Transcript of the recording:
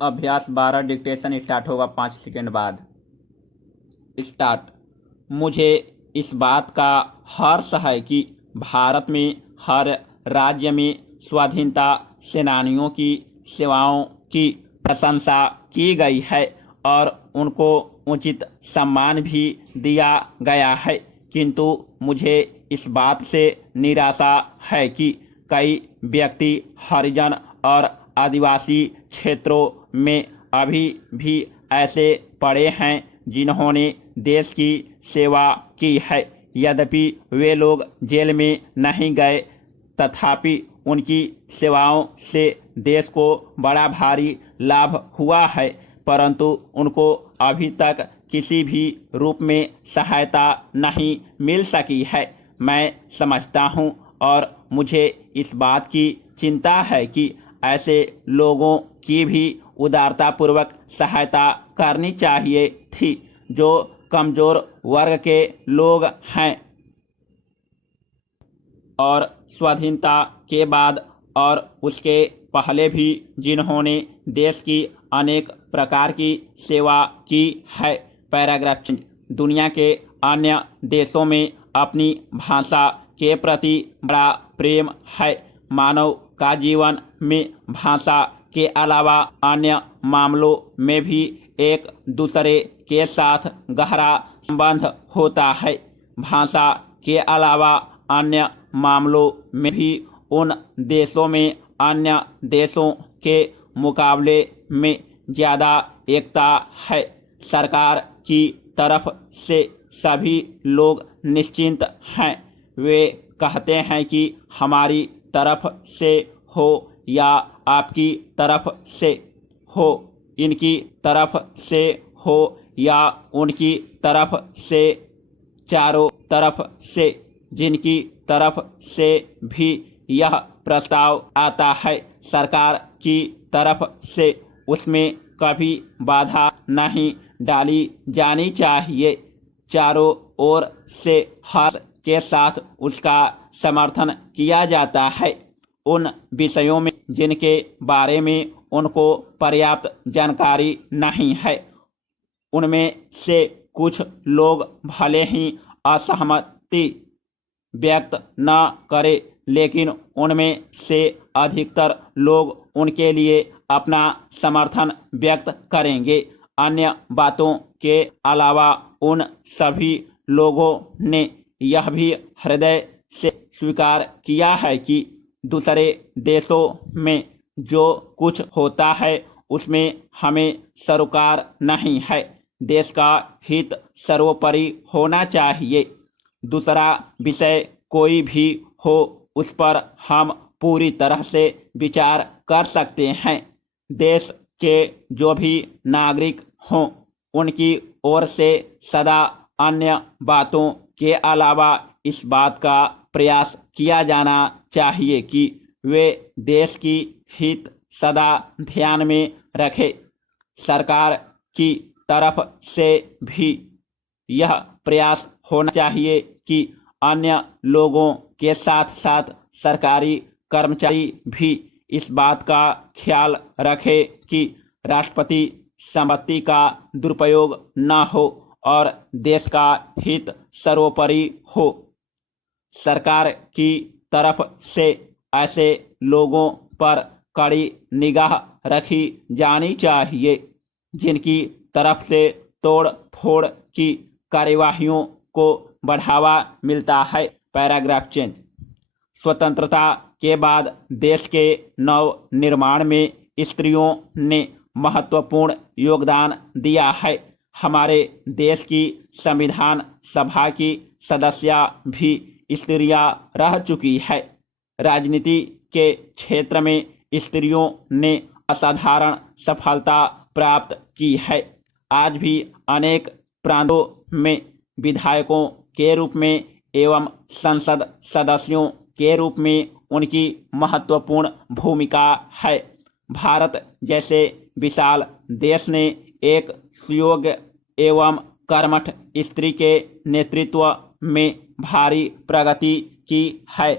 अभ्यास 12 dictation start होगा 5 second बाद। स्टार्ट। मुझे इस बात का हर्ष है कि भारत में हर राज्य में स्वाधीनता सेनानियों की सेवाओं की प्रशंसा की गई है और उनको उचित सम्मान भी दिया गया है, किंतु मुझे इस बात से निराशा है कि कई व्यक्ति हरिजन और आदिवासी क्षेत्रों में अभी भी ऐसे पड़े हैं जिन्होंने देश की सेवा की है। यद्यपि वे लोग जेल में नहीं गए, तथापि उनकी सेवाओं से देश को बड़ा भारी लाभ हुआ है, परंतु उनको अभी तक किसी भी रूप में सहायता नहीं मिल सकी है। मैं समझता हूं और मुझे इस बात की चिंता है कि ऐसे लोगों की भी उदारतापूर्वक सहायता करनी चाहिए थी जो कमजोर वर्ग के लोग हैं और स्वाधीनता के बाद और उसके पहले भी जिन्होंने देश की अनेक प्रकार की सेवा की है। पैराग्राफ। दुनिया के अन्य देशों में अपनी भाषा के प्रति बड़ा प्रेम है। मानव का जीवन में भाषा के अलावा अन्य मामलों में भी एक दूसरे के साथ गहरा संबंध होता है। भाषा के अलावा अन्य मामलों में भी उन देशों में अन्य देशों के मुकाबले में ज़्यादा एकता है। सरकार की तरफ से सभी लोग निश्चिंत हैं। वे कहते हैं कि हमारी तरफ से हो या आपकी तरफ से हो, इनकी तरफ से हो या उनकी तरफ से, चारों तरफ से, जिनकी तरफ से भी यह प्रस्ताव आता है सरकार की तरफ से उसमें कभी बाधा नहीं डाली जानी चाहिए। चारों ओर से हर्ष के साथ उसका समर्थन किया जाता है। उन विषयों में जिनके बारे में उनको पर्याप्त जानकारी नहीं है, उनमें से कुछ लोग भले ही असहमति व्यक्त न करें, लेकिन उनमें से अधिकतर लोग उनके लिए अपना समर्थन व्यक्त करेंगे। अन्य बातों के अलावा उन सभी लोगों ने यह भी हृदय से स्वीकार किया है कि दूसरे देशों में जो कुछ होता है उसमें हमें सरोकार नहीं है। देश का हित सर्वोपरि होना चाहिए। दूसरा विषय कोई भी हो, उस पर हम पूरी तरह से विचार कर सकते हैं। देश के जो भी नागरिक हों, उनकी ओर से सदा अन्य बातों के अलावा इस बात का प्रयास किया जाना चाहिए कि वे देश की हित सदा ध्यान में रखें। सरकार की तरफ से भी यह प्रयास होना चाहिए कि अन्य लोगों के साथ साथ सरकारी कर्मचारी भी इस बात का ख्याल रखें कि राष्ट्रपति संपत्ति का दुरुपयोग न हो और देश का हित सर्वोपरि हो। सरकार की तरफ से ऐसे लोगों पर कड़ी निगाह रखी जानी चाहिए जिनकी तरफ से तोड़ फोड़ की कार्यवाहियों को बढ़ावा मिलता है। Paragraph change. स्वतंत्रता के बाद देश के नव निर्माण में स्त्रियों ने महत्वपूर्ण योगदान दिया है। हमारे देश की संविधान सभा की सदस्य भी स्त्रियां रह चुकी है। राजनीति के क्षेत्र में स्त्रियों ने असाधारण सफलता प्राप्त की है। आज भी अनेक प्रांतों में विधायकों के रूप में एवं संसद सदस्यों के रूप में उनकी महत्वपूर्ण भूमिका है। भारत जैसे विशाल देश ने एक सुयोग्य एवं कर्मठ स्त्री के नेतृत्व में भारी प्रगति की है।